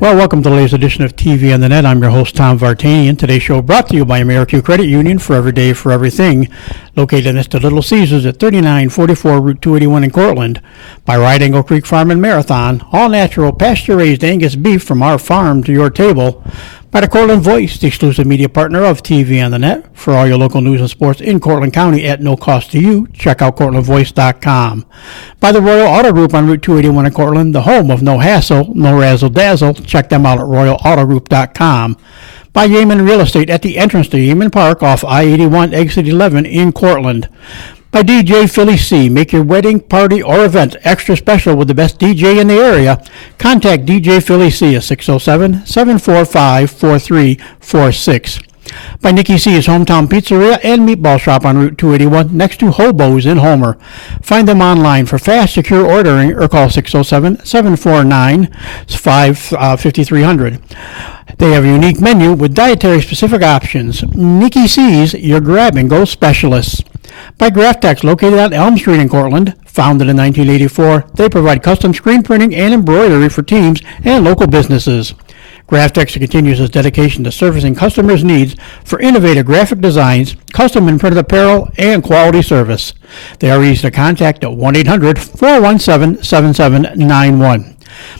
Well, welcome to the latest edition of TV on the Net. I'm your host, Tom Vartanian. Today's show brought to you by AmeriQ Credit Union, for every day, for everything. Located next to Little Caesars at 3944 Route 281 in Cortland. By Right Angle Creek Farm and Marathon, all natural, pasture-raised Angus beef from our farm to your table. By the Cortland Voice, the exclusive media partner of TV on the Net. For all your local news and sports in Cortland County at no cost to you, check out CortlandVoice.com. By the Royal Auto Group on Route 281 in Cortland, the home of no hassle, no razzle-dazzle. Check them out at RoyalAutoGroup.com. By Yeaman Real Estate at the entrance to Yeaman Park off I-81 exit 11 in Cortland. By DJ Philly C. Make your wedding, party, or event extra special with the best DJ in the area. Contact DJ Philly C at 607-745-4346. By Nikki C's Hometown Pizzeria and Meatball Shop on Route 281 next to Hobo's in Homer. Find them online for fast, secure ordering or call 607-749-5300. They have a unique menu with dietary-specific options. Nikki C's, your grab-and-go specialists. By Graftex, located on Elm Street in Cortland. Founded in 1984, they provide custom screen printing and embroidery for teams and local businesses. Graftex continues its dedication to servicing customers' needs for innovative graphic designs, custom and printed apparel, and quality service. They are easy to contact at 1-800-417-7791.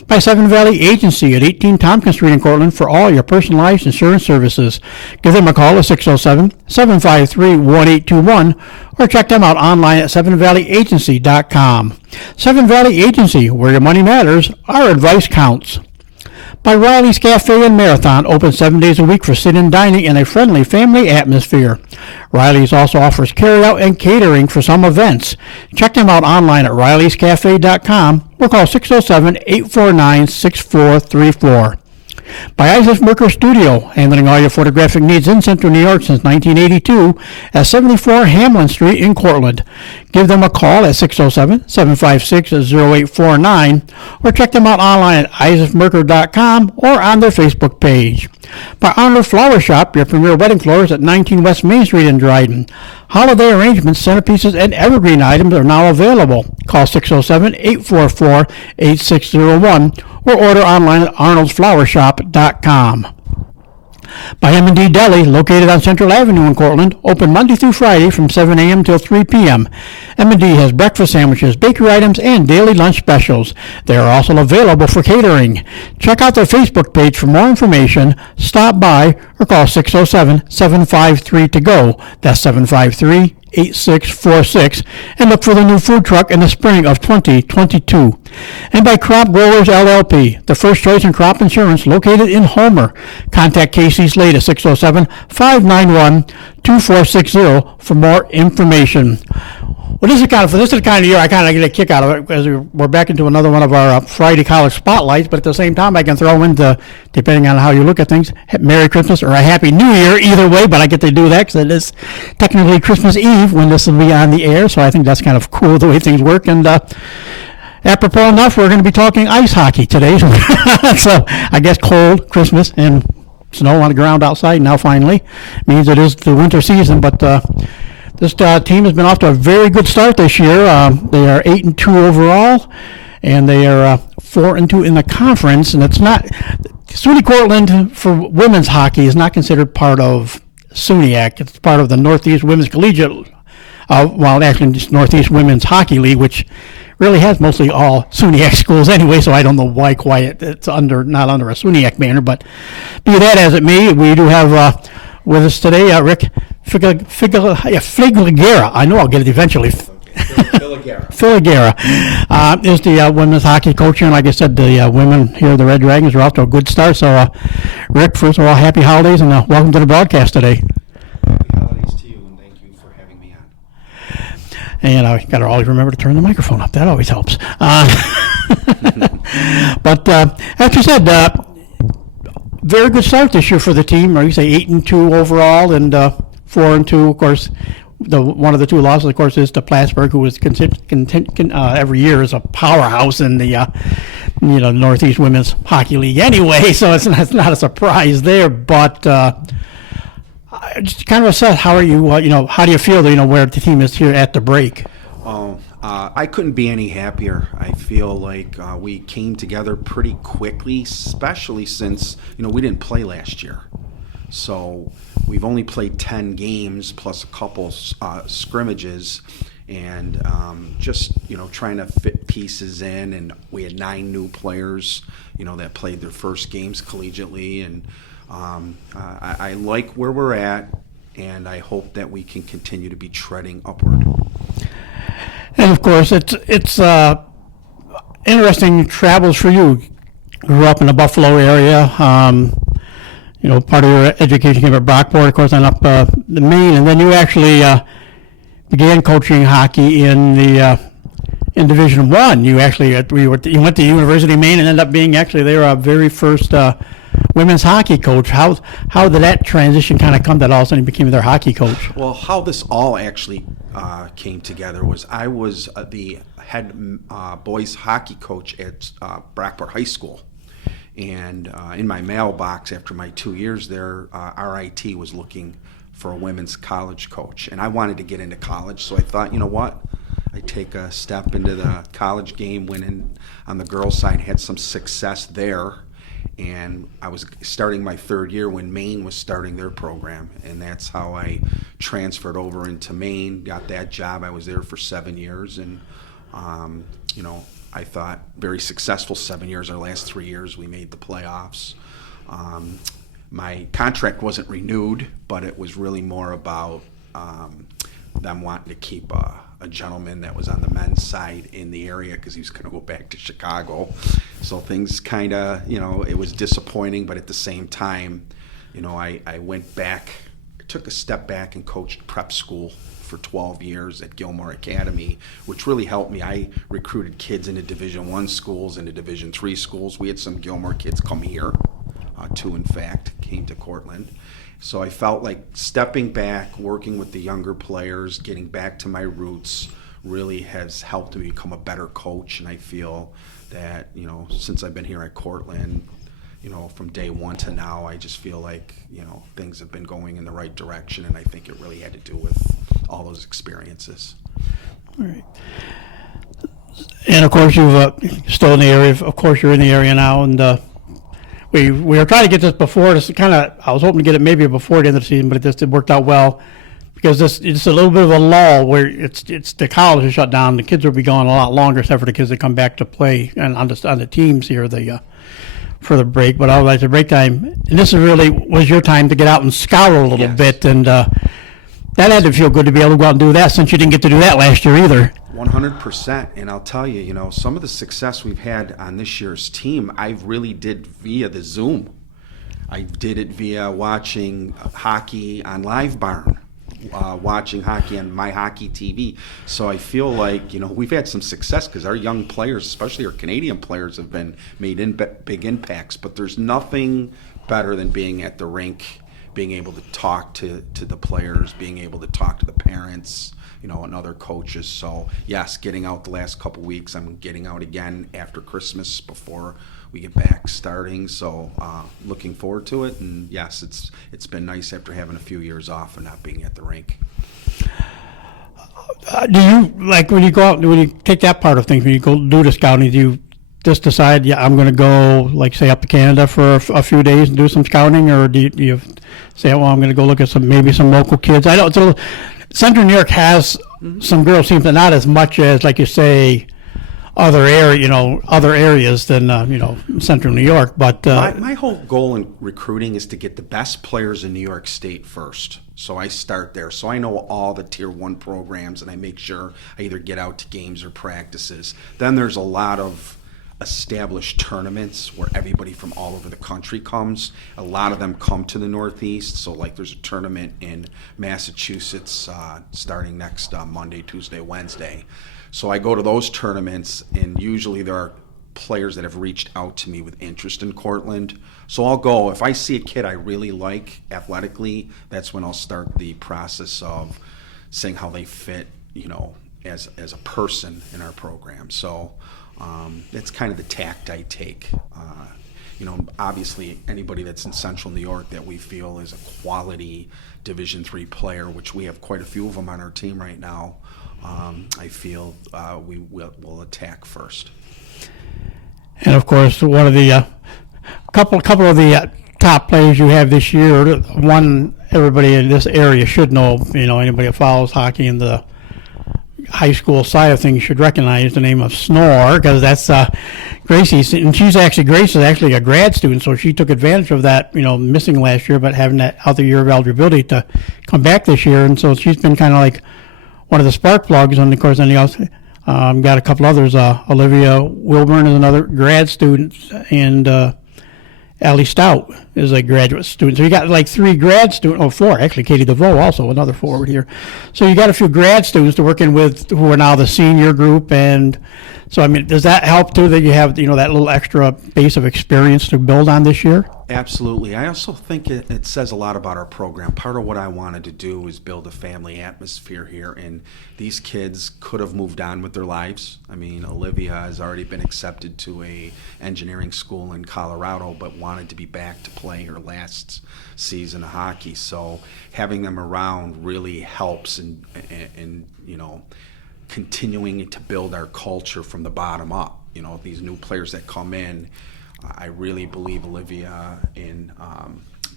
By Seven Valley Agency at 18 Tompkins Street in Cortland for all your personalized insurance services. Give them a call at 607-753-1821 or check them out online at sevenvalleyagency.com. Seven Valley Agency, where your money matters, our advice counts. By Riley's Cafe and Marathon, open 7 days a week for sit-in dining in a friendly family atmosphere. Riley's also offers carry-out and catering for some events. Check them out online at rileyscafe.com or call 607-849-6434. By Isaac Merker Studio, handling all your photographic needs in Central New York since 1982 at 74 Hamlin Street in Cortland. Give them a call at 607-756-0849 or check them out online at isaacmerker.com or on their Facebook page. By Arnold Flower Shop, your premier wedding florist at 19 West Main Street in Dryden. Holiday arrangements, centerpieces, and evergreen items are now available. Call 607-844-8601 or order online at arnoldsflowershop.com. By M&D Deli, located on Central Avenue in Cortland, open Monday through Friday from 7 a.m. till 3 p.m. M&D has breakfast sandwiches, bakery items, and daily lunch specials. They are also available for catering. Check out their Facebook page for more information, stop by, or call 607-753-TO-GO. That's 753-8646, and look for the new food truck in the spring of 2022. And by Crop Growers LLP, the first choice in crop insurance located in Homer. Contact Casey Slade at 607-591-2460 for more information. Well, this is the kind of year I kind of get a kick out of it because we're back into another one of our Friday college spotlights, but at the same time I can throw into, depending on how you look at things, Merry Christmas or a Happy New Year, either way, but I get to do that because it is technically Christmas Eve when this will be on the air, so I think that's kind of cool the way things work. And apropos enough, we're going to be talking ice hockey today, so I guess cold, Christmas, and snow on the ground outside now finally means it is the winter season, but this team has been off to a very good start this year. They are 8-2 overall, and they are 4-2 in the conference. And it's not SUNY Cortland for women's hockey is not considered part of SUNYAC. It's part of the Northeast Women's Collegiate, actually just Northeast Women's Hockey League, which really has mostly all SUNYAC schools anyway. So I don't know why quite it's not under a SUNYAC banner. But be that as it may, we do have with us today Rick Filighera. I know I'll get it eventually. Filighera is the women's hockey coach, and like I said, the women here, the Red Dragons, are off to a good start. So, Rick, first of all, happy holidays, and welcome to the broadcast today. Happy holidays to you, and thank you for having me on. And I got to always remember to turn the microphone up. That always helps. But as you said, very good start this year for the team. Or you say 8-2 overall, and 4-2, of course. One of the two losses, of course, is to Plattsburgh, who was every year is a powerhouse in the Northeast Women's Hockey League anyway. So it's not a surprise there. But just kind of assess how are you? How do you feel? Where the team is here at the break? I couldn't be any happier. I feel like we came together pretty quickly, especially since we didn't play last year. So we've only played 10 games plus a couple scrimmages, and just trying to fit pieces in. And we had 9 new players, that played their first games collegiately, and I like where we're at, and I hope that we can continue to be treading upward. And of course, it's interesting travels for you. Grew up in the Buffalo area. Part of your education came at Brockport, of course, and up the Maine, and then you actually began coaching hockey in Division One. You actually you went to University of Maine and ended up being actually their very first women's hockey coach. How did that transition kind of come that all of a sudden you became their hockey coach? Well, how this all actually came together was I was the head boys hockey coach at Brockport High School. And in my mailbox after my 2 years there, RIT was looking for a women's college coach. And I wanted to get into college, so I thought, you know what? I'd take a step into the college game, went in on the girls' side, had some success there. And I was starting my 3rd year when Maine was starting their program. And that's how I transferred over into Maine, got that job. I was there for 7 years. And, I thought very successful 7 years. Our last 3 years, we made the playoffs. My contract wasn't renewed, but it was really more about them wanting to keep a gentleman that was on the men's side in the area because he was going to go back to Chicago. So things kind of, it was disappointing, but at the same time, I went back, took a step back and coached prep school for 12 years at Gilmore Academy, which really helped me. I recruited kids into Division I schools, into Division III schools. We had some Gilmore kids come here, 2 in fact, came to Cortland. So I felt like stepping back, working with the younger players, getting back to my roots really has helped me become a better coach. And I feel that, since I've been here at Cortland, from day one to now, I just feel like, things have been going in the right direction. And I think it really had to do with all those experiences. All right. And of course, you've still in the area. Of course, you're in the area now, and we were trying to get this before. This I was hoping to get it maybe before the end of the season, but it worked out well because it's a little bit of a lull where it's the college is shut down. The kids will be gone a lot longer, except for the kids that come back to play and on the teams here for the break. But otherwise, the break time, and this really was your time to get out and scout a little bit, and that had to feel good to be able to go out and do that since you didn't get to do that last year either. 100%. And I'll tell you, some of the success we've had on this year's team, I really did via the Zoom. I did it via watching hockey on Live Barn, watching hockey on My Hockey TV. So I feel like, we've had some success because our young players, especially our Canadian players, have been made big impacts. But there's nothing better than being at the rink, being able to talk to the players, being able to talk to the parents, and other coaches. So yes, getting out the last couple weeks. I'm getting out again after Christmas before we get back starting. So looking forward to it. And yes, it's been nice after having a few years off and not being at the rink. Do you, like when you go out, when you take that part of things, when you go do the scouting, do you just decide, I'm going to go, like, say, up to Canada for a few days and do some scouting, or do you say, well, I'm going to go look at maybe some local kids? I know Central New York has some girls teams, but not as much as, like you say, other areas than Central New York. But my whole goal in recruiting is to get the best players in New York State first. So I start there. So I know all the Tier 1 programs, and I make sure I either get out to games or practices. Then there's a lot of established tournaments where everybody from all over the country comes. A lot of them come to the Northeast. So like there's a tournament in Massachusetts starting next Monday, Tuesday, Wednesday. So I go to those tournaments, and usually there are players that have reached out to me with interest in Cortland. So I'll go. If I see a kid I really like athletically, that's when I'll start the process of seeing how they fit, as a person in our program. So that's kind of the tact I take. Obviously anybody that's in Central New York that we feel is a quality Division III player, which we have quite a few of them on our team right now, I feel we will attack first. And of course, one of the couple of the top players you have this year, one everybody in this area should know. Anybody that follows hockey in the high school side of things should recognize the name of Snore, because that's Gracie, and Grace is actually a grad student, so she took advantage of that, missing last year, but having that other year of eligibility to come back this year, and so she's been kind of like one of the spark plugs. And of course, anything else, got a couple others. Olivia Wilburn is another grad student, and Allie Stout is a graduate student. So you got like 3 grad students, 4 actually. Katie DeVoe also another forward here. So you got a few grad students to work in with who are now the senior group, and so does that help too that you have that little extra base of experience to build on this year? Absolutely. I also think it says a lot about our program. Part of what I wanted to do is build a family atmosphere here, and these kids could have moved on with their lives. Olivia has already been accepted to a engineering school in Colorado, but wanted to be back to play her last season of hockey. So having them around really helps in continuing to build our culture from the bottom up. These new players that come in, I really believe Olivia and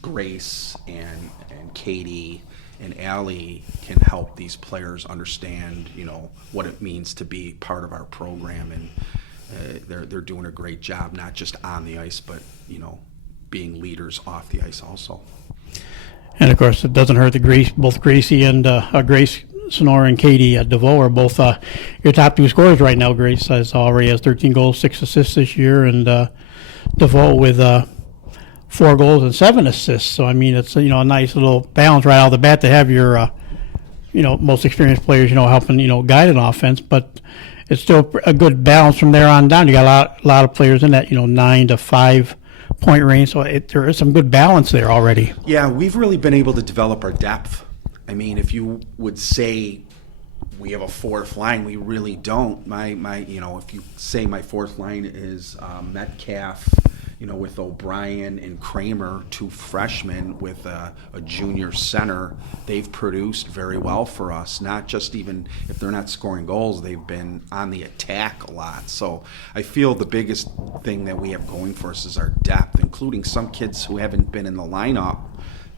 Grace and Katie and Allie can help these players understand, what it means to be part of our program, and they're doing a great job, not just on the ice, but being leaders off the ice also. And of course, it doesn't hurt that both Gracie and Grace Sonora and Katie DeVoe are both your top 2 scorers right now. Grace already has 13 goals, 6 assists this year, and DeVoe with 4 goals and 7 assists. So it's a nice little balance right out of the bat to have your most experienced players helping guide an offense, but it's still a good balance from there on down. You got a lot of players in that 9 to 5 point range, so there is some good balance there already. Yeah, we've really been able to develop our depth. If you would say we have a 4th line, we really don't. If you say my 4th line is Metcalfe, with O'Brien and Kramer, 2 freshmen with a junior center, they've produced very well for us. Not just even if they're not scoring goals, they've been on the attack a lot. So I feel the biggest thing that we have going for us is our depth, including some kids who haven't been in the lineup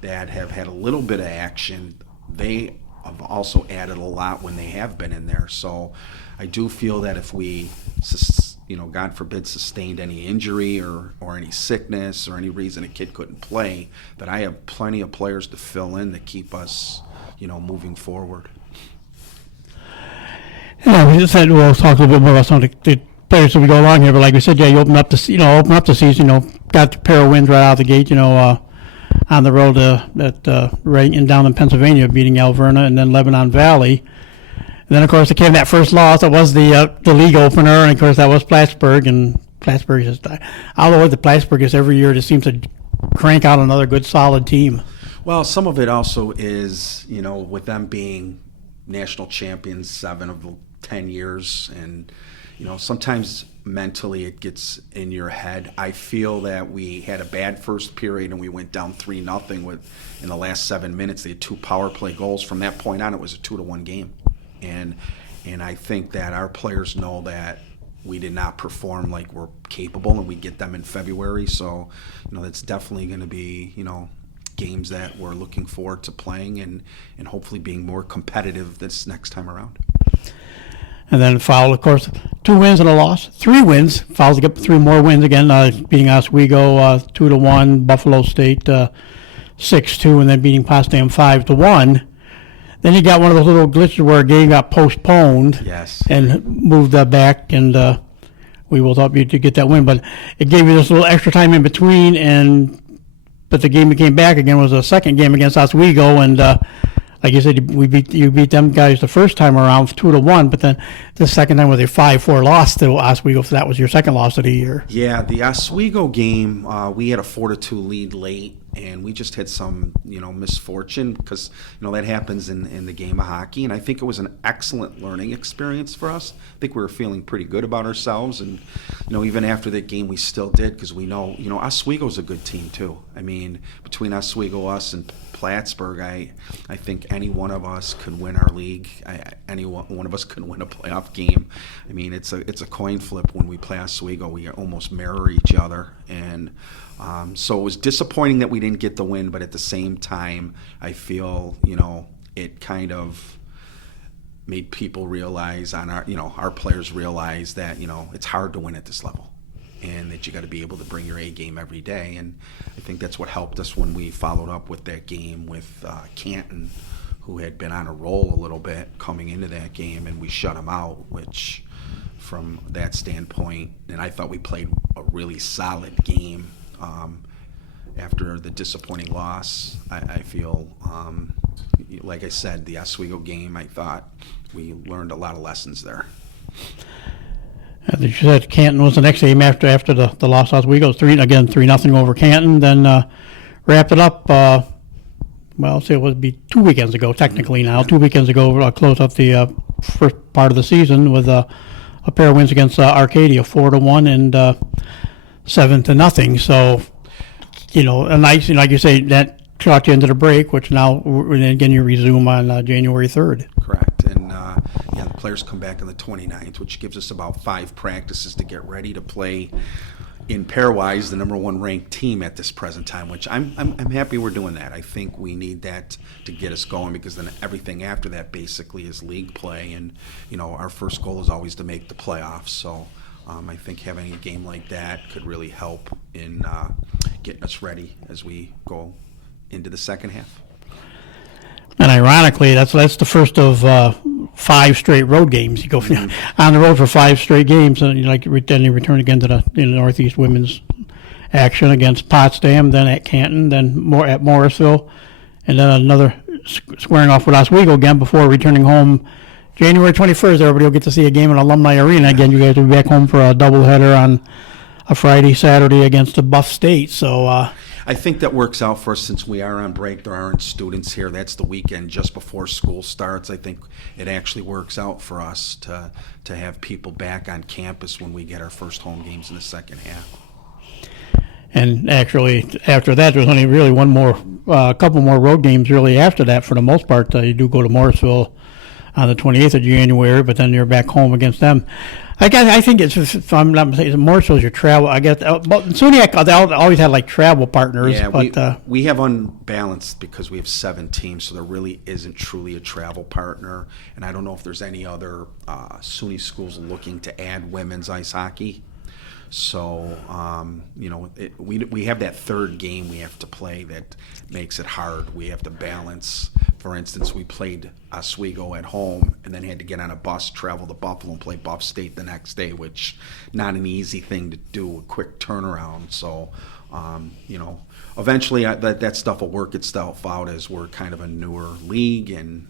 that have had a little bit of action. They have also added a lot when they have been in there. So I do feel that if we, God forbid, sustained any injury or any sickness or any reason a kid couldn't play, that I have plenty of players to fill in to keep us, moving forward. Yeah, we just said we'll talk a little bit more about some of the players as we go along here. But like we said, you open up the season. Got a pair of wins right out of the gate. On the road down in Pennsylvania, beating Alverna and then Lebanon Valley. And then, of course, it came that first loss. That was the league opener, and, of course, that was Plattsburgh. And Plattsburgh just – I don't know what the Plattsburgh is every year. It just seems to crank out another good, solid team. Well, some of it also is, with them being national champions 7 of the 10 years, and, sometimes mentally it gets in your head. I feel that we had a bad first period and we went down 3-0 in the last 7 minutes. They had 2 power play goals. From that point on, it was a 2-1 game. And I think that our players know that we did not perform like we're capable, and we get them in February. So, that's definitely going to be, games that we're looking forward to playing and hosefully being more competitive this next time around. And then Fowl, of course, 2 wins and a loss. 3 wins. Fowl's got 3 more wins again, beating Oswego 2-1, Buffalo State 6-2, and then beating Potsdam 5-1. Then you got one of those little glitches where a game got postponed. Yes. And moved back, and we will help you to get that win. But it gave you this little extra time in between, but the game that came back again was a second game against Oswego, and like you said, you beat them guys the first time around 2-1, but then the second time was a 5-4 loss to Oswego, so that was your second loss of the year. Yeah, the Oswego game, we had a 4-2 lead late, and we just had some, misfortune because, that happens in the game of hockey. And I think it was an excellent learning experience for us. I think we were feeling pretty good about ourselves. And, even after that game, we still did because we know, Oswego's a good team too. I mean, between Oswego, us, and Plattsburgh, I think any one of us could win our league. Any one of us could win a playoff game. I mean, it's a coin flip when we play Oswego. We almost mirror each other. And so it was disappointing that we didn't get the win, but at the same time, I feel, it kind of made people realize our players realize that, it's hard to win at this level and that you got to be able to bring your A game every day. And I think that's what helped us when we followed up with that game with Canton, who had been on a roll a little bit coming into that game, and we shut them out, which from that standpoint, and I thought we played a really solid game. After the disappointing loss, I feel, like I said, the Oswego game, I thought we learned a lot of lessons there. You said Canton was the next game after the loss to Oswego. 3-0 over Canton. Then wrapped it up. Say it would be 2 weekends ago, technically now. 2 weekends ago, closed up the first part of the season with a pair of wins against Arcadia, 4-1 and 7-0. So, a nice, like you say, that shot you into the break, which now again you resume on January 3rd. Correct, and the players come back on the 29th, which gives us about 5 practices to get ready to play in pairwise the number 1 ranked team at this present time, which I'm happy we're doing that. I think we need that to get us going, because then everything after that basically is league play, and our first goal is always to make the playoffs. So I think having a game like that could really help in getting us ready as we go into the second half. And ironically, that's the first of 5 straight road games. You go on the road for 5 straight games, and then you return again to the Northeast women's action against Potsdam, then at Canton, then at Morrisville, and then another squaring off with Oswego again before returning home January 21st. Everybody will get to see a game in Alumni Arena again. You guys will be back home for a doubleheader on a Friday, Saturday against the Buff State. So I think that works out for us since we are on break. There aren't students here. That's the weekend just before school starts. I think it actually works out for us to have people back on campus when we get our first home games in the second half. And actually, after that, there's only really a couple more road games really after that. For the most part, you do go to Morrisville on the 28th of January, but then you're back home against them. I think it's, if I'm not mistaken, Morrisville's your travel. I guess SUNY, they always had travel partners. Yeah, but we have unbalanced because we have 7 teams, so there really isn't truly a travel partner. And I don't know if there's any other SUNY schools looking to add women's ice hockey. So, we have that third game we have to play that makes it hard. We have to balance. For instance, we played Oswego at home and then had to get on a bus, travel to Buffalo, and play Buff State the next day, which not an easy thing to do, a quick turnaround. So, eventually that stuff will work itself out as we're kind of a newer league, and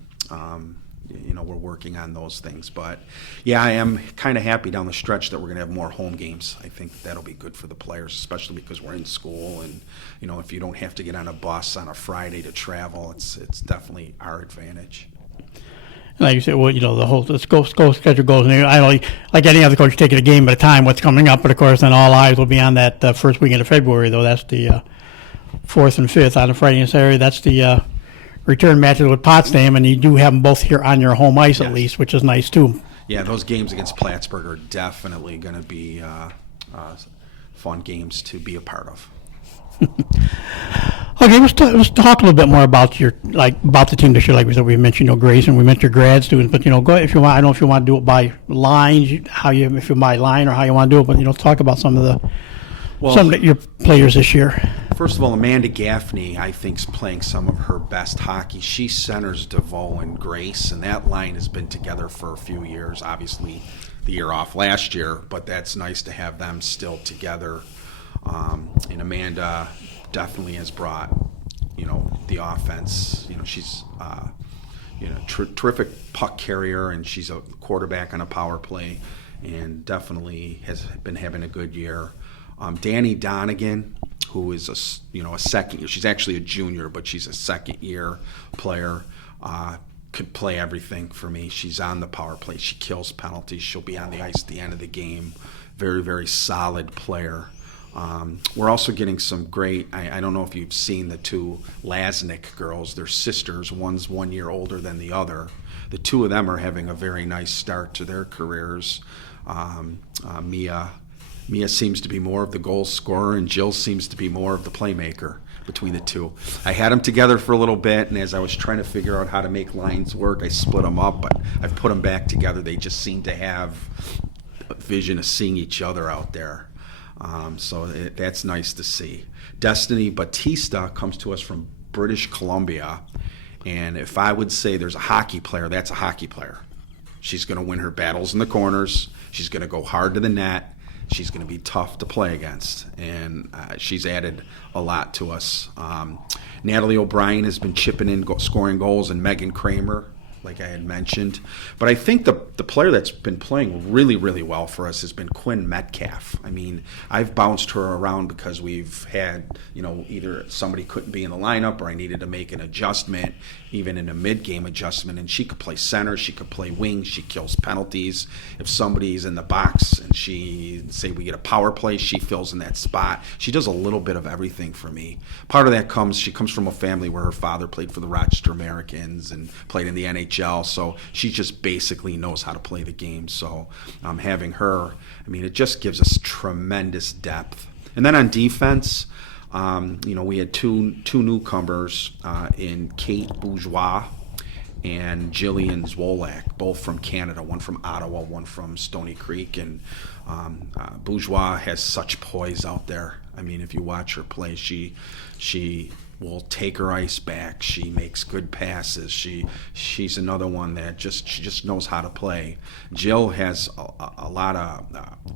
we're working on those things. But yeah, I am kind of happy down the stretch that we're going to have more home games. I think that'll be good for the players, especially because we're in school, and if you don't have to get on a bus on a Friday to travel, it's definitely our advantage. Like you said, the whole school schedule goes. And I don't like any other coach taking a game at a time. What's coming up, but of course, then all eyes will be on that first weekend of February. Though that's the 4th and 5th on a Friday and Saturday. That's the return matches with Potsdam, and you do have them both here on your home ice at least, which is nice too. Yeah, those games against Plattsburgh are definitely going to be fun games to be a part of. Okay, let's talk a little bit more about about the team this year. Like we said, we mentioned Grayson, we mentioned your grad students, but go ahead if you want. I don't know if you want to do it by lines, if you by line or how you want to do it, but talk about some of your players this year. First of all, Amanda Gaffney, I think, is playing some of her best hockey. She centers DeVoe and Grace, and that line has been together for a few years. Obviously, the year off last year, but that's nice to have them still together. And Amanda definitely has brought, the offense. She's, terrific puck carrier, and she's a quarterback on a power play, and definitely has been having a good year. Danny Donegan, who is a second year. She's actually a junior, but she's a second year player. Could play everything for me. She's on the power play. She kills penalties. She'll be on the ice at the end of the game. Very, very solid player. We're also getting some great, I don't know if you've seen the two Lasnik girls. They're sisters. One's 1 year older than the other. The two of them are having a very nice start to their careers. Mia seems to be more of the goal scorer, and Jill seems to be more of the playmaker between the two. I had them together for a little bit, and as I was trying to figure out how to make lines work, I split them up, but I've put them back together. They just seem to have a vision of seeing each other out there. That's nice to see. Destiny Batista comes to us from British Columbia, and if I would say there's a hockey player, that's a hockey player. She's going to win her battles in the corners. She's going to go hard to the net. She's going to be tough to play against, and she's added a lot to us. Natalie O'Brien has been chipping in, scoring goals, and Megan Kramer, like I had mentioned. But I think the player that's been playing really, really well for us has been Quinn Metcalfe. I mean, I've bounced her around because we've had, either somebody couldn't be in the lineup or I needed to make an adjustment, even in a mid-game adjustment, and she could play center, she could play wing, she kills penalties. If somebody's in the box and say we get a power play, she fills in that spot. She does a little bit of everything for me. Part of that she comes from a family where her father played for the Rochester Americans and played in the NHL, so she just basically knows how to play the game. So having her, it just gives us tremendous depth. And then on defense, we had two newcomers in Kate Bourgeois and Jillian Zwollac, both from Canada, one from Ottawa, one from Stony Creek. And Bourgeois has such poise out there. If you watch her play, she will take her ice back. She makes good passes. She's another one that she just knows how to play. Jill has a lot of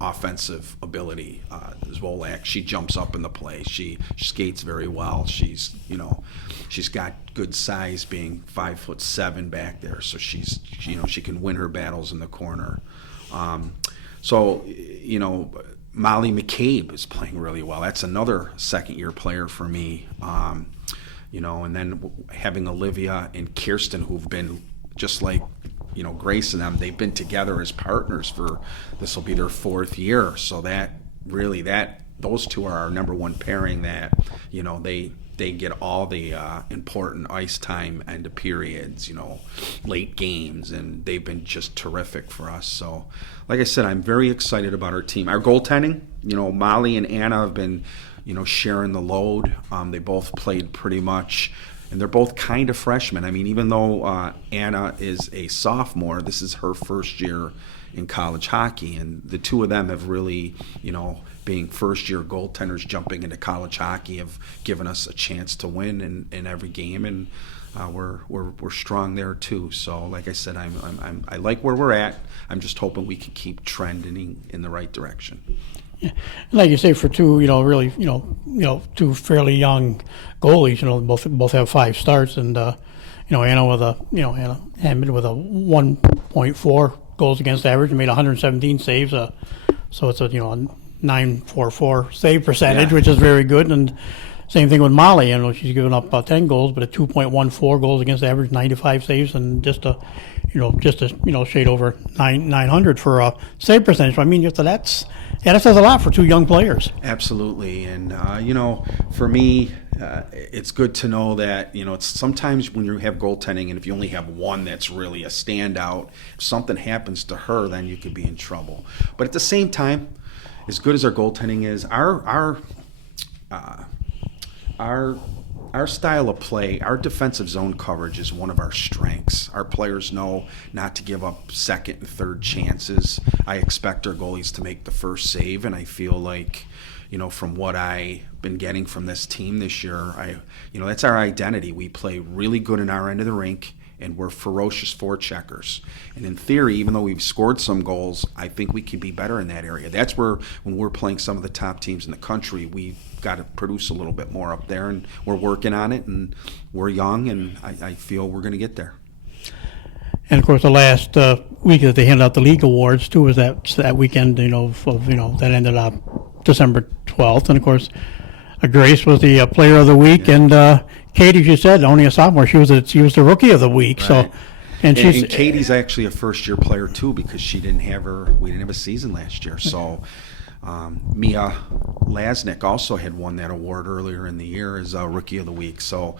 offensive ability. Zwollac, she jumps up in the play. She skates very well. She's got good size, being 5'7" back there. So she can win her battles in the corner. Molly McCabe is playing really well. That's another second-year player for me. And then having Olivia and Kirsten, who've been just like, Grace and them, they've been together as partners this will be their 4th year. So those two are our number one pairing that, they get all the important ice time and the periods, late games, and they've been just terrific for us. So, like I said, I'm very excited about our team. Our goaltending, Molly and Anna have been, sharing the load. They both played pretty much, and they're both kind of freshmen. Even though Anna is a sophomore, this is her first year in college hockey, and the two of them have really, being first-year goaltenders jumping into college hockey, have given us a chance to win in every game, and we're strong there too. So, like I said, I like where we're at. I'm just hoping we can keep trending in the right direction. Yeah. Like you say, for two, really, two fairly young goalies, both have 5 starts, and Anna with Anna Hammond with a 1.4 goals against average and made 117 saves. So it's a 9.44 save percentage, which is very good. And same thing with Molly. She's given up 10 goals, but a 2.14 goals against average, 95 saves, and just a shade over 900 for a save percentage. That says a lot for two young players. Absolutely, and for me, it's good to know that it's sometimes when you have goaltending, and if you only have one that's really a standout, if something happens to her, then you could be in trouble. But at the same time, as good as our goaltending is, our style of play, our defensive zone coverage is one of our strengths. Our players know not to give up second and third chances. I expect our goalies to make the first save, and I feel like, from what I've been getting from this team this year, that's our identity. We play really good in our end of the rink, and we're ferocious forecheckers. And in theory, even though we've scored some goals, I think we can be better in that area. That's where, when we're playing some of the top teams in the country, we've got to produce a little bit more up there, and we're working on it, and we're young, and I feel we're going to get there. And of course, the last week that they handed out the league awards too was that weekend, that ended up December 12th, and of course, Grace was the player of the week, and Katie, as you said, only a sophomore. She was the rookie of the week. Right. So, and she's and Katie's actually a first-year player too because we didn't have a season last year. So Mia Lasnik also had won that award earlier in the year as a rookie of the week. So,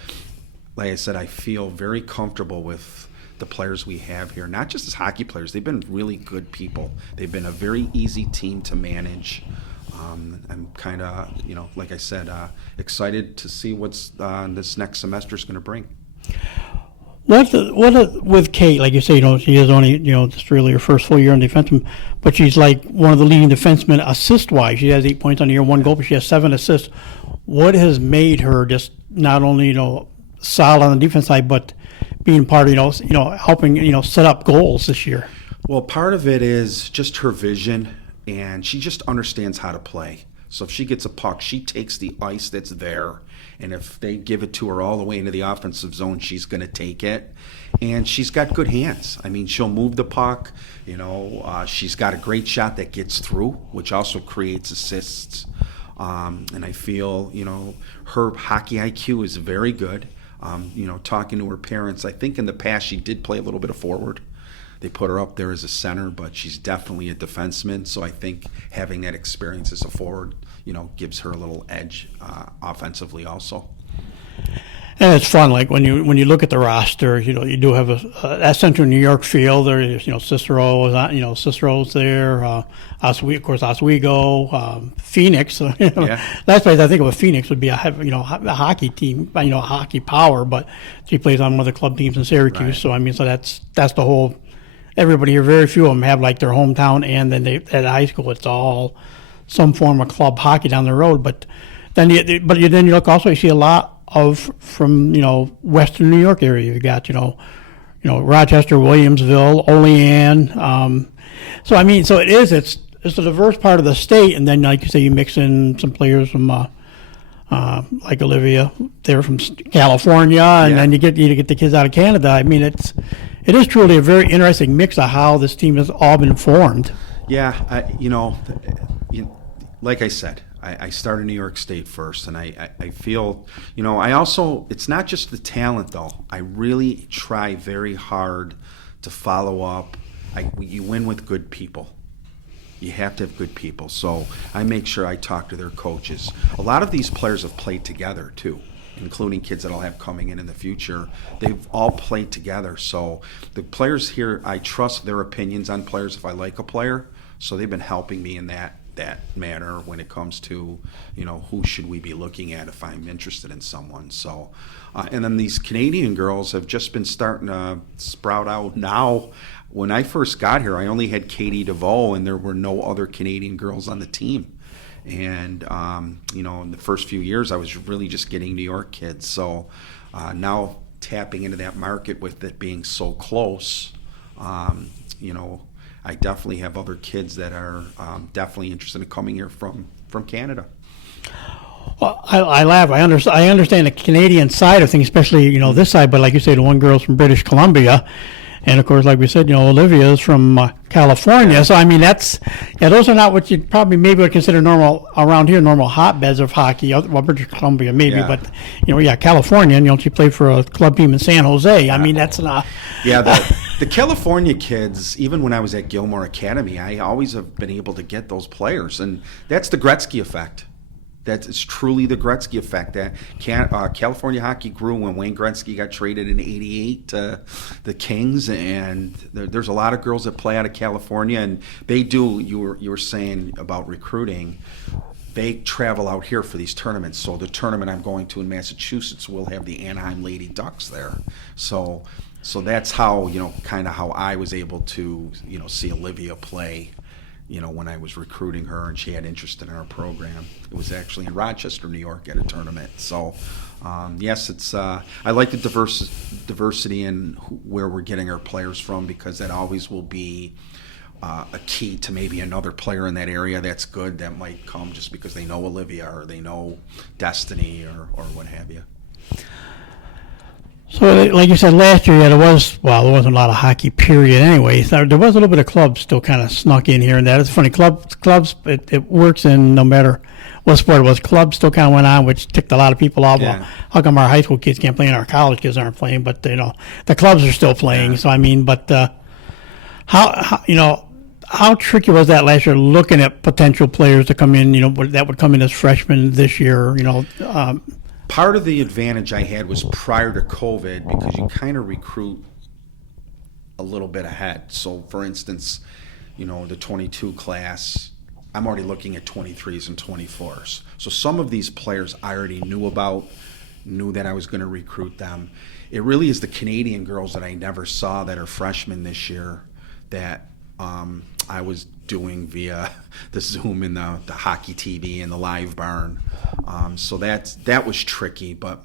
like I said, I feel very comfortable with the players we have here, not just as hockey players. They've been really good people. They've been a very easy team to manage. I'm kind of, like I said, excited to see what's this next semester is going to bring. With Kate, like you say, she is only, just really her first full year in defenseman, but she's like one of the leading defensemen assist-wise. She has 8 points on the year, 1 goal, but she has 7 assists. What has made her just not only, solid on the defense side, but being part of, helping, set up goals this year? Well, part of it is just her vision, and she just understands how to play. So if she gets a puck, she takes the ice that's there, and if they give it to her all the way into the offensive zone, she's going to take it. And she's got good hands. I mean, she'll move the puck. She's got a great shot that gets through, which also creates assists. And I feel, her hockey IQ is very good. Talking to her parents, I think in the past she did play a little bit of forward. They put her up there as a center, but she's definitely a defenseman. So I think having that experience as a forward, gives her a little edge offensively also. And it's fun, like when you look at the roster, you do have that Central New York feel. There's Cicero, Cicero's there. Oswego, Phoenix. Yeah. That's why I think of a Phoenix would be a hockey team, hockey power. But she plays on one of the club teams in Syracuse. Right. So that's the whole. Everybody here, very few of them have like their hometown, and then at high school it's all some form of club hockey down the road. But then you look also, you see a lot from Western New York area. You got Rochester, Williamsville, Olean. So it's a diverse part of the state, and then like you say, you mix in some players from like Olivia, they're from California, and then you get the kids out of Canada. I mean, it is truly a very interesting mix of how this team has all been formed. Yeah, like I said, I started New York State first, and I feel, I also, it's not just the talent, though. I really try very hard to follow up. You win with good people. You have to have good people. So I make sure I talk to their coaches. A lot of these players have played together, too, including kids that I'll have coming in the future. They've all played together. So the players here, I trust their opinions on players if I like a player. So they've been helping me in that manner when it comes to, who should we be looking at if I'm interested in someone. So, and then these Canadian girls have just been starting to sprout out now. When I first got here, I only had Katie DeVoe, and there were no other Canadian girls on the team. And, in the first few years, I was really just getting New York kids. So now tapping into that market with it being so close, I definitely have other kids that are definitely interested in coming here from Canada. Well, I laugh. I understand the Canadian side of things, especially this side. But like you say, the one girl's from British Columbia, and of course, like we said, Olivia is from California. So I mean, those are not what you probably maybe would consider normal around here, normal hotbeds of hockey. Well, British Columbia maybe, but California. And she played for a club team in San Jose. I mean, that's not. Yeah, the California kids. Even when I was at Gilmore Academy, I always have been able to get those players, and that's the Gretzky effect. It's truly the Gretzky effect. That California hockey grew when Wayne Gretzky got traded in '88 to the Kings, and there's a lot of girls that play out of California, and they do. You were saying about recruiting. They travel out here for these tournaments. So the tournament I'm going to in Massachusetts will have the Anaheim Lady Ducks there. So that's how kind of how I was able to see Olivia play. When I was recruiting her and she had interest in our program. It was actually in Rochester, New York at a tournament. So, yes, it's I like the diversity in where we're getting our players from, because that always will be a key to maybe another player in that area that's good that might come just because they know Olivia or they know Destiny or what have you. So, like you said, last year, yeah, there wasn't a lot of hockey, period, anyway. So there was a little bit of clubs still kind of snuck in here and there. It's funny, clubs, it works in no matter what sport it was. Clubs still kind of went on, which ticked a lot of people off. Yeah. Well, how come our high school kids can't play and our college kids aren't playing? But, the clubs are still playing. So, I mean, but how tricky was that last year looking at potential players to come in, that would come in as freshmen this year, Part of the advantage I had was prior to COVID because you kind of recruit a little bit ahead. So, for instance, the 22 class, I'm already looking at 23s and 24s. So some of these players I already knew that I was going to recruit them. It really is the Canadian girls that I never saw that are freshmen this year that I was doing via the Zoom and the hockey TV and the live barn. So that was tricky, but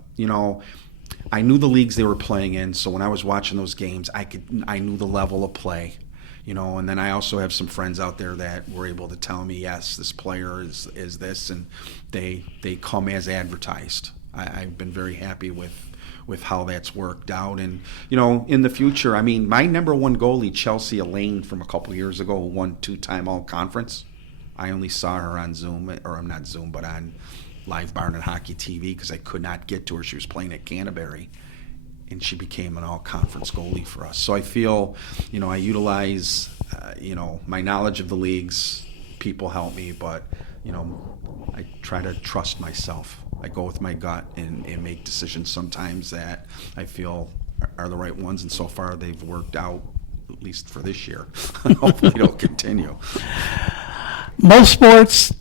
I knew the leagues they were playing in. So when I was watching those games, I knew the level of play, and then I also have some friends out there that were able to tell me, yes, this player is this, and they come as advertised. I've been very happy with how that's worked out. And, in the future, I mean, my number one goalie, Chelsea Elaine, from a couple years ago, who won 2-time all-conference, I only saw her on Zoom, or not Zoom, but on Live Barn and Hockey TV because I could not get to her. She was playing at Canterbury, and she became an all-conference goalie for us. So I feel, I utilize, my knowledge of the leagues. People help me, but, I try to trust myself. I go with my gut and make decisions sometimes that I feel are the right ones, and so far they've worked out, at least for this year. Hopefully they'll continue. Most sports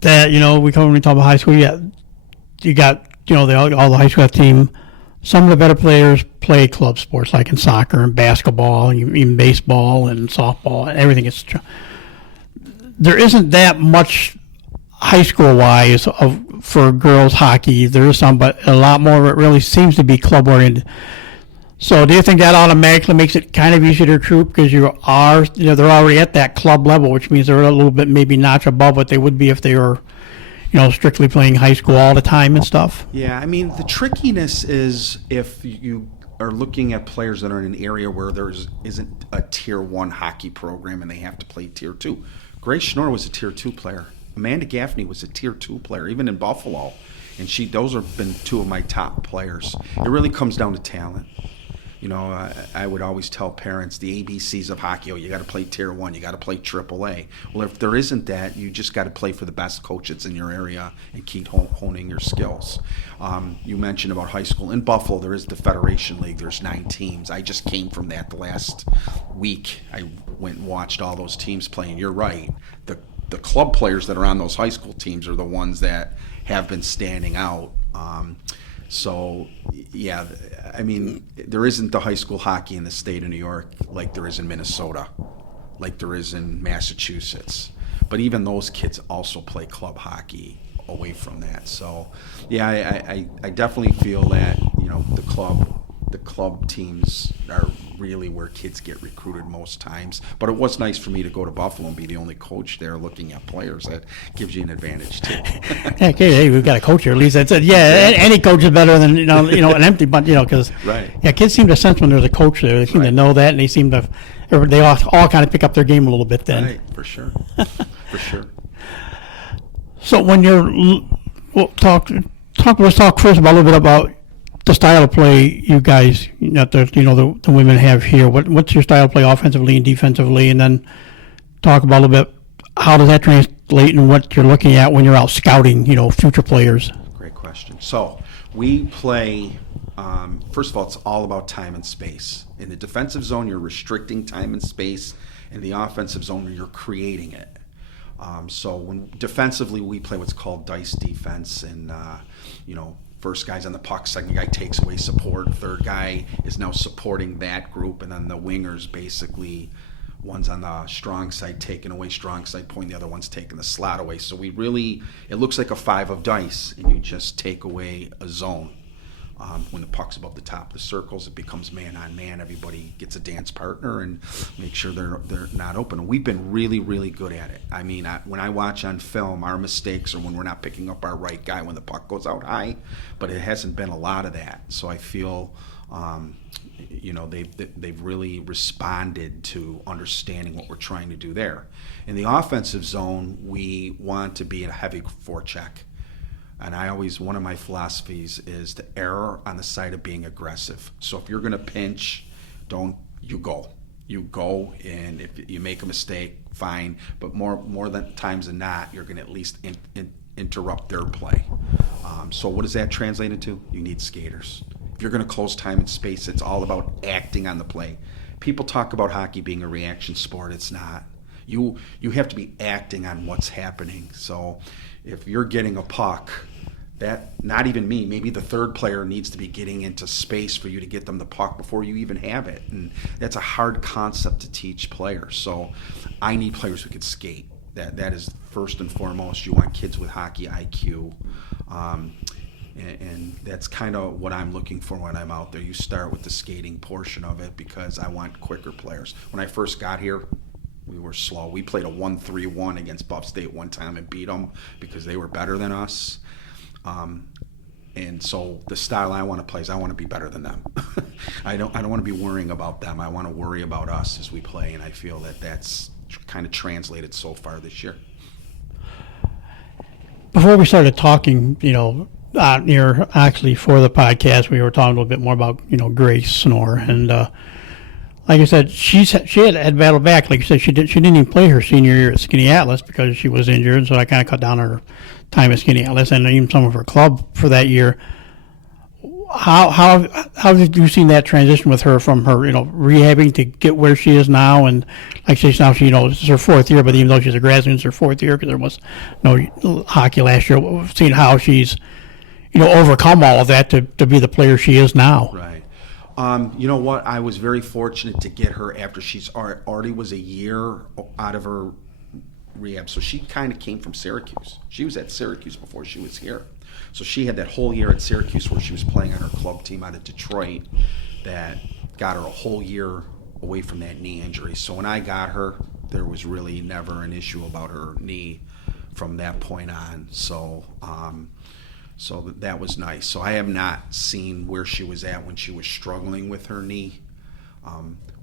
that, when we talk about high school, you got, all the high school team. Some of the better players play club sports, like in soccer and basketball, and even baseball and softball and everything. There isn't that much high school-wise for girls hockey. There is some, but a lot more of it really seems to be club-oriented. So do you think that automatically makes it kind of easier to recruit because they're already at that club level, which means they're a little bit maybe notch above what they would be if they were, strictly playing high school all the time and stuff? Yeah, I mean, the trickiness is if you are looking at players that are in an area where there isn't a Tier 1 hockey program and they have to play Tier 2. Grace Schnorr was a Tier 2 player. Amanda Gaffney was a Tier 2 player, even in Buffalo. And those have been two of my top players. It really comes down to talent. I would always tell parents the ABCs of hockey. You got to play Tier 1. You got to play AAA. Well, if there isn't that, you just got to play for the best coaches in your area and keep honing your skills. You mentioned about high school. In Buffalo, there is the Federation League. There's 9 teams. I just came from that the last week. I went and watched all those teams play, and you're right. The club players that are on those high school teams are the ones that have been standing out. So, yeah, I mean, there isn't the high school hockey in the state of New York like there is in Minnesota, like there is in Massachusetts. But even those kids also play club hockey away from that. So, yeah, I definitely feel that, the club teams are really where kids get recruited most times. But it was nice for me to go to Buffalo and be the only coach there looking at players. That gives you an advantage too. Okay, hey, we've got a coach here. At least that's it. Yeah, any coach is better than an empty bunch. Because right. Yeah, kids seem to sense when there's a coach there. They seem to know that, and they all kind of pick up their game a little bit then. Right, for sure, for sure. So when let's talk first about a little bit about the style of play you guys, the women have here. What's your style of play offensively and defensively? And then talk about a little bit, how does that translate in what you're looking at when you're out scouting, future players? Great question. So we play, first of all, it's all about time and space. In the defensive zone, you're restricting time and space. In the offensive zone, you're creating it. So when defensively, we play what's called dice defense, and first guy's on the puck, second guy takes away support, third guy is now supporting that group, and then the wingers basically, one's on the strong side taking away strong side point, the other one's taking the slot away. So it looks like a 5 of dice, and you just take away a zone. When the puck's above the top of the circles, it becomes man-on-man. Everybody gets a dance partner and make sure they're not open. And we've been really, really good at it. I mean, when I watch on film, our mistakes are when we're not picking up our right guy when the puck goes out high, but it hasn't been a lot of that. So I feel, they've really responded to understanding what we're trying to do there. In the offensive zone, we want to be a heavy forecheck. And one of my philosophies is to err on the side of being aggressive. So if you're going to pinch, you go. You go, and if you make a mistake, fine. But more than times than not, you're going to at least interrupt their play. So what does that translate into? You need skaters. If you're going to close time and space, it's all about acting on the play. People talk about hockey being a reaction sport. It's not. You have to be acting on what's happening. So if you're getting a puck, that not even me, maybe the third player needs to be getting into space for you to get them the puck before you even have it. And that's a hard concept to teach players. So I need players who can skate. That is first and foremost. You want kids with hockey IQ. And that's kind of what I'm looking for when I'm out there. You start with the skating portion of it because I want quicker players. When I first got here, we were slow. We played a 1-3-1 against Buff State one time and beat them because they were better than us. And so the style I want to play is I want to be better than them. I don't want to be worrying about them. I want to worry about us as we play, and I feel that that's kind of translated so far this year. Before we started talking, here actually for the podcast, we were talking a little bit more about, Grace Snore. And like I said, she had battled back. Like you said, she didn't even play her senior year at Skinny Atlas because she was injured. So I kind of cut down her time at Skinny Atlas and even some of her club for that year. How have you seen that transition with her from her, rehabbing to get where she is now? And like she now, it's her fourth year, but even though she's a grad student, it's her fourth year because there was no hockey last year. We've seen how she's, overcome all of that to be the player she is now. Right. You know what? I was very fortunate to get her after she's already was a year out of her rehab. So she kind of came from Syracuse. She was at Syracuse before she was here. So she had that whole year at Syracuse where she was playing on her club team out of Detroit that got her a whole year away from that knee injury. So when I got her, there was really never an issue about her knee from that point on. So that was nice. So I have not seen where she was at when she was struggling with her knee.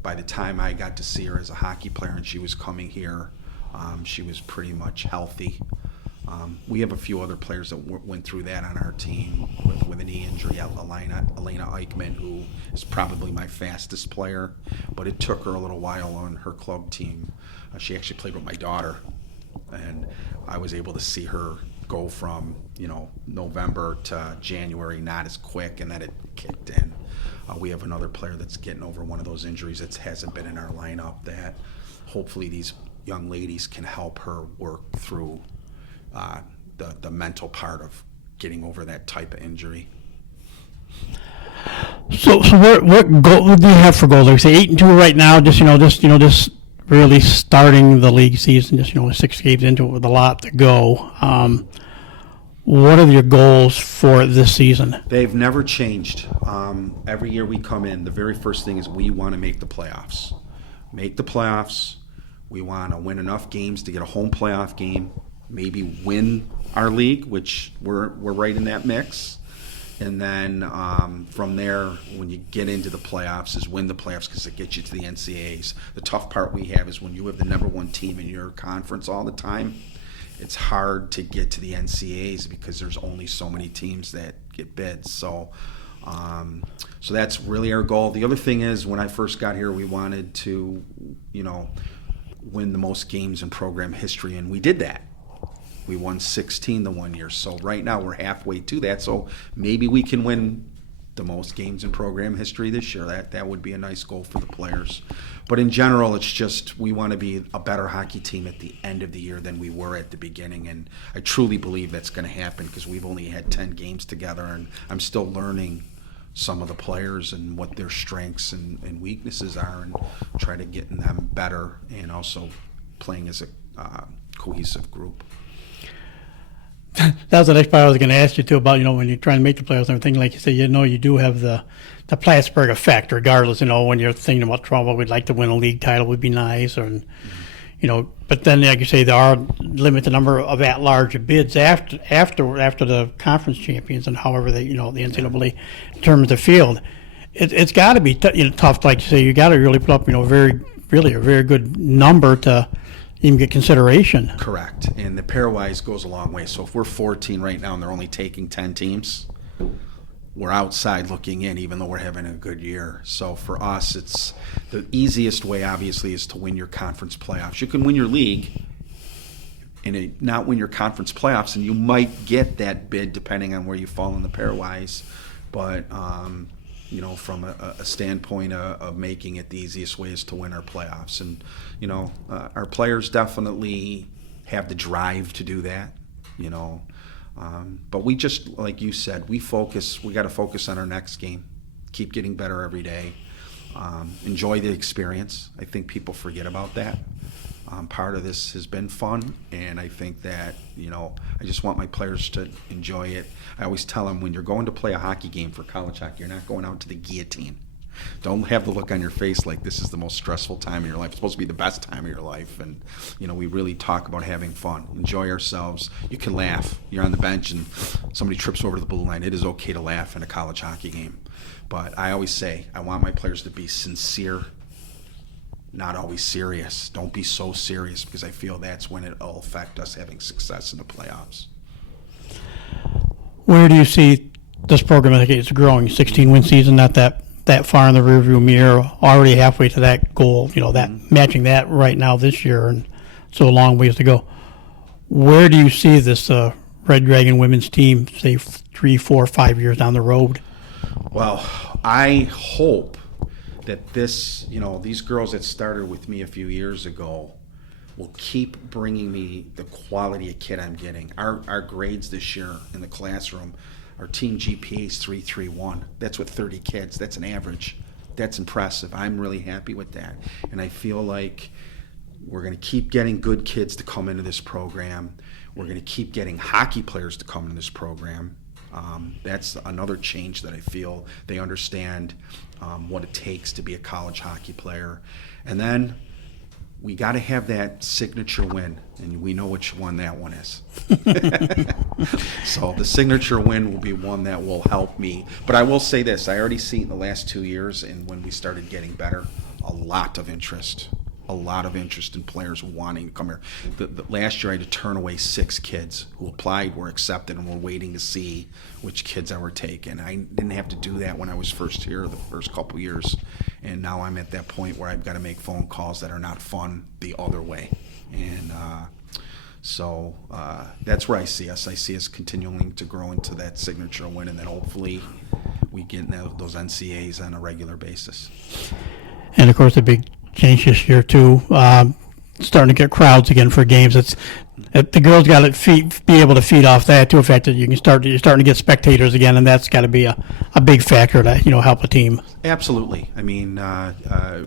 By the time I got to see her as a hockey player and she was coming here, she was pretty much healthy. We have a few other players that went through that on our team with a knee injury. Elena Eichmann, who is probably my fastest player, but it took her a little while on her club team. She actually played with my daughter, and I was able to see her go from November to January not as quick, and then it kicked in. We have another player that's getting over one of those injuries that hasn't been in our lineup that hopefully these young ladies can help her work through the mental part of getting over that type of injury. So what goal do you have for goals? Like say 8-2 right now. Just really starting the league season. Just 6 games into it with a lot to go. What are your goals for this season? They've never changed. Every year we come in, the very first thing is we want to make the playoffs. Make the playoffs. We want to win enough games to get a home playoff game. Maybe win our league, which we're right in that mix. And then from there, when you get into the playoffs, is win the playoffs because it gets you to the NCAAs. The tough part we have is when you have the number one team in your conference all the time, it's hard to get to the NCAAs because there's only so many teams that get bids. So that's really our goal. The other thing is when I first got here, we wanted to, win the most games in program history, and we did that. We won 16 the one year. So right now we're halfway to that. So maybe we can win the most games in program history this year. That would be a nice goal for the players. But in general, it's just we want to be a better hockey team at the end of the year than we were at the beginning. And I truly believe that's going to happen because we've only had 10 games together, and I'm still learning some of the players and what their strengths and weaknesses are and try to get them better and also playing as a cohesive group. That's the next part I was going to ask you too about, when you're trying to make the playoffs and everything. Like you say, you do have the Plattsburgh effect, regardless. When you're thinking about trouble, we'd like to win a league title would be nice, or But then, like you say, there are limited number of at-large bids after the conference champions, and however they, the NCAA determines the field. It's got to be tough, like you say. You got to really put up, a very good number to even get consideration. Correct. And the pairwise goes a long way. So if we're 14 right now and they're only taking 10 teams, we're outside looking in, even though we're having a good year. So for us, it's the easiest way, obviously, is to win your conference playoffs. You can win your league and not win your conference playoffs, and you might get that bid depending on where you fall in the pairwise. But from a standpoint of making it the easiest way is to win our playoffs. And, our players definitely have the drive to do that, But we just, like you said, we got to focus on our next game, keep getting better every day, enjoy the experience. I think people forget about that. Part of this has been fun, and I think that, I just want my players to enjoy it. I always tell them, when you're going to play a hockey game for college hockey, you're not going out to the guillotine. Don't have the look on your face like this is the most stressful time of your life. It's supposed to be the best time of your life, and, we really talk about having fun, enjoy ourselves. You can laugh. You're on the bench and somebody trips over the blue line. It is okay to laugh in a college hockey game. But I always say, I want my players to be sincere, not always serious. Don't be so serious, because I feel that's when it'll affect us having success in the playoffs. Where do you see this program? I think it's growing. 16-win season, not that far in the rearview mirror. Already halfway to that goal. That matching that right now this year, and so a long ways to go. Where do you see this Red Dragon women's team, say 3, 4, 5 years down the road? Well, I hope that these girls that started with me a few years ago will keep bringing me the quality of kid I'm getting. Our grades this year in the classroom, our team GPA is 3.31. That's with 30 kids. That's an average. That's impressive. I'm really happy with that. And I feel like we're going to keep getting good kids to come into this program. We're going to keep getting hockey players to come into this program. That's another change that I feel. They understand what it takes to be a college hockey player. And then we got to have that signature win, and we know which one that one is. So the signature win will be one that will help me. But I will say this, I already see it in the last 2 years, and when we started getting better, a lot of interest in players wanting to come here. The last year I had to turn away 6 kids who applied, were accepted, and were waiting to see which kids I were taking. I didn't have to do that when I was first here the first couple years, and now I'm at that point where I've got to make phone calls that are not fun the other way. And so that's where I see us. I see us continuing to grow into that signature win, and then hopefully we get those NCAs on a regular basis. And of course, the big change this year too. Starting to get crowds again for games. The girls got to be able to feed off that too. The fact that you're starting to get spectators again, and that's got to be a big factor to help a team. Absolutely. I mean,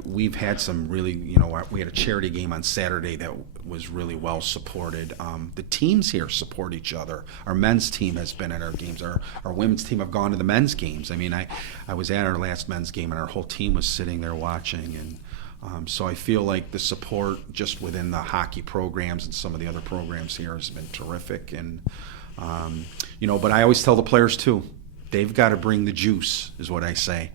we've had some really, we had a charity game on Saturday that was really well supported. The teams here support each other. Our men's team has been at our games. Our women's team have gone to the men's games. I mean, I was at our last men's game, and our whole team was sitting there watching, and so I feel like the support just within the hockey programs and some of the other programs here has been terrific. And, but I always tell the players too, they've got to bring the juice, is what I say.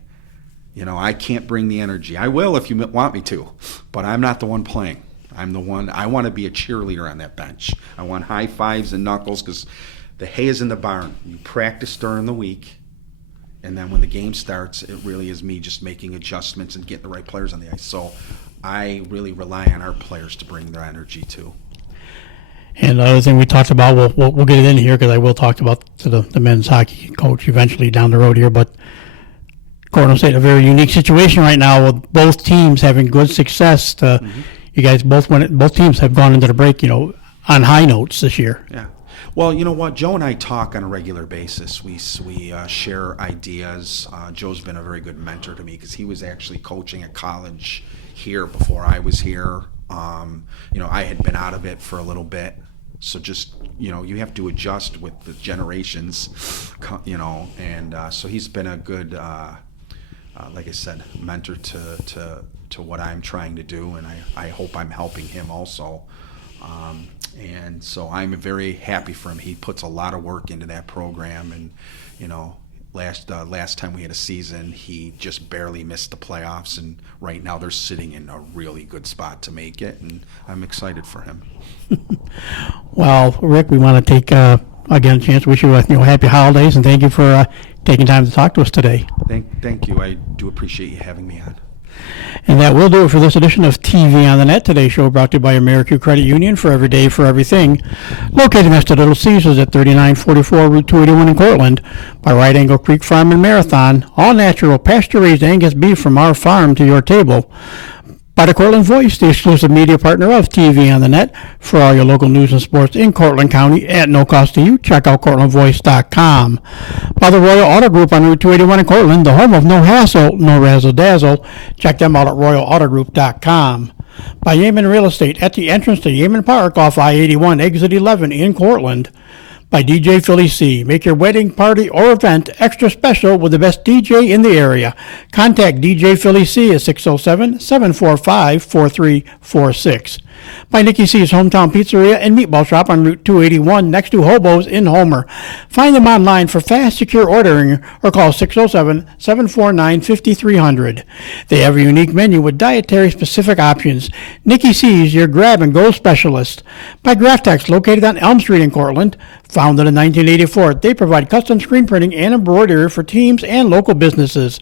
I can't bring the energy. I will if you want me to, but I'm not the one playing. I'm the one. I want to be a cheerleader on that bench. I want high fives and knuckles, because the hay is in the barn. You practice during the week, and then when the game starts, it really is me just making adjustments and getting the right players on the ice. So I really rely on our players to bring their energy too. And the other thing we talked about, we'll get it in here, because I will talk about the men's hockey coach eventually down the road here, but Cortland State in a very unique situation right now with both teams having good success. You guys both teams have gone into the break, on high notes this year. Yeah. Well, you know what? Joe and I talk on a regular basis. We share ideas. Joe's been a very good mentor to me, because he was actually coaching at college here before I was here. I had been out of it for a little bit, So just, you have to adjust with the generations, and so he's been a good, like I said, mentor to what I'm trying to do, and I hope I'm helping him also. And so I'm very happy for him. He puts a lot of work into that program, and last time we had a season, he just barely missed the playoffs, and right now they're sitting in a really good spot to make it, and I'm excited for him. Well, Rick, we want to take again a chance to wish you happy holidays, and thank you for taking time to talk to us today. Thank you. I do appreciate you having me on. And that will do it for this edition of TV on the Net. Today's show brought to you by American Credit Union, for every day, for everything. Located next to Little Caesars at 3944 Route 281 in Cortland. By Right Angle Creek Farm and Marathon. All natural, pasture-raised Angus beef from our farm to your table. By the Cortland Voice, the exclusive media partner of TV on the Net. For all your local news and sports in Cortland County at no cost to you, check out CortlandVoice.com. By the Royal Auto Group on Route 281 in Cortland, the home of no hassle, no razzle-dazzle. Check them out at RoyalAutoGroup.com. By Yeaman Real Estate at the entrance to Yeaman Park off I-81, exit 11 in Cortland. By DJ Philly C. Make your wedding, party, or event extra special with the best DJ in the area. Contact DJ Philly C at 607-745-4346. By Nikki C's Hometown Pizzeria and Meatball Shop on Route 281 next to Hobo's in Homer. Find them online for fast, secure ordering or call 607-749-5300. They have a unique menu with dietary-specific options. Nikki C's, your grab-and-go specialist. By Graftex, located on Elm Street in Cortland. Founded in 1984, they provide custom screen printing and embroidery for teams and local businesses.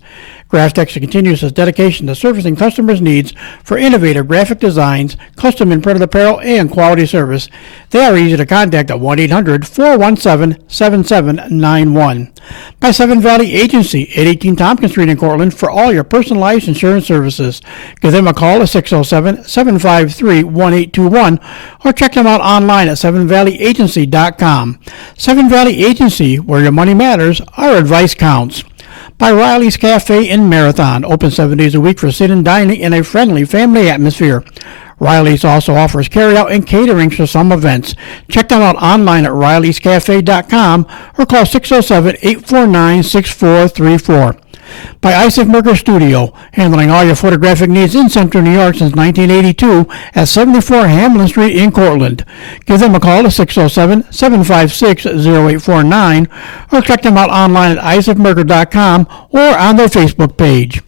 Graftex continues its dedication to servicing customers' needs for innovative graphic designs, custom and printed apparel, and quality service. They are easy to contact at 1-800-417-7791. By Seven Valley Agency at 18 Tompkins Street in Cortland for all your personalized insurance services. Give them a call at 607-753-1821 or check them out online at sevenvalleyagency.com. Seven Valley Agency, where your money matters, our advice counts. By Riley's Cafe in Marathon, open 7 days a week for sit-in dining in a friendly family atmosphere. Riley's also offers carry-out and catering for some events. Check them out online at rileyscafe.com or call 607-849-6434. By Isaac Merker Studio, handling all your photographic needs in Central New York since 1982 at 74 Hamlin Street in Cortland. Give them a call at 607-756-0849 or check them out online at isaacmerker.com or on their Facebook page.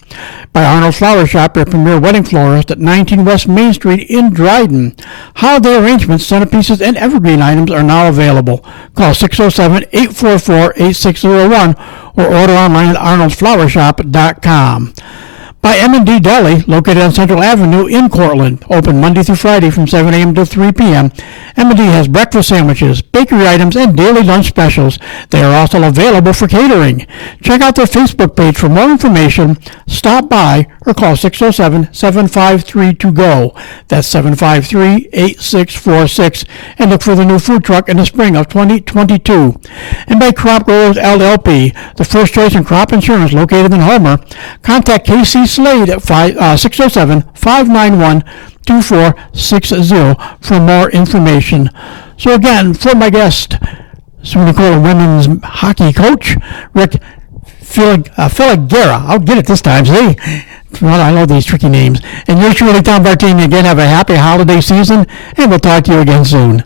By Arnold Flower Shop, your premier wedding florist at 19 West Main Street in Dryden. Holiday arrangements, centerpieces, and evergreen items are now available. Call 607-844-8601 or order online at arnoldsflowershop.com. By M&D Deli, located on Central Avenue in Cortland, open Monday through Friday from 7 a.m. to 3 p.m. M&D has breakfast sandwiches, bakery items, and daily lunch specials. They are also available for catering. Check out their Facebook page for more information, stop by, or call 607-753-2GO. That's 753-8646, and look for the new food truck in the spring of 2022. And by Crop Growers LLP, the first choice in crop insurance located in Homer. Contact KC Slade at 607-591-2460 for more information. So again, for my guest, SUNY Cortland women's hockey coach, Rick Filighera. I'll get it this time, see? Well, I love these tricky names. And yours truly, Tom Bartini. Again, have a happy holiday season, and we'll talk to you again soon.